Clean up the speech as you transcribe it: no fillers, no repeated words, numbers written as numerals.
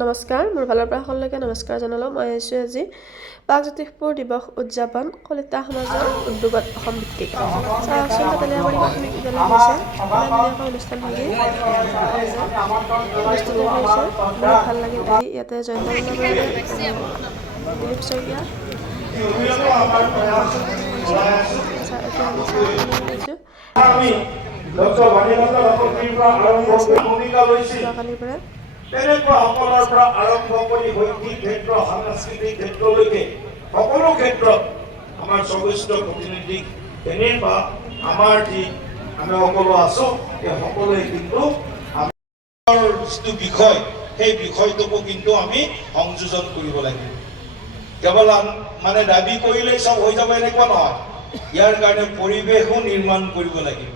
নমস্কাৰ, মোৰ ফালৰ পৰা সকলোকে নমস্কাৰ জনালোঁ। মই আহিছোঁ আজি প্ৰাগজ্যোতিষপুৰ দিৱস উদযাপন কলিতা সমাজৰ উদ্যোগত অসম ভিত্তিক। চাওকচোন তাতেলীয়াবাৰী প্ৰাথমিক বিদ্যালয় হৈছে ইমান ধুনীয়াকৈ অনুষ্ঠানভাগি ৰাইজে অনুষ্ঠিত হৈছে। বহুত ভাল লাগিল আহি ইয়াতে জয়ন্ত দিলীপ শইকীয়া যোৱাকালিৰ পৰা তেনেকুৱা সকলৰ পৰা আৰম্ভ কৰি শৈক্ষিক ক্ষেত্ৰ সাংস্কৃতিক ক্ষেত্ৰলৈকে সকলো ক্ষেত্ৰত আমাৰ সৰ্বোচ্চ প্ৰতিনিধি এনে বা আমাৰ যি আমি সকলো আছো এই সকলোৱে কিন্তু আমাৰ যিটো বিষয় সেই বিষয়টোকো কিন্তু আমি সংযোজন কৰিব লাগিব। কেৱল মানে দাবী কৰিলেই চব হৈ যাব এনেকুৱা নহয়, ইয়াৰ কাৰণে পৰিৱেশো নিৰ্মাণ কৰিব লাগিব।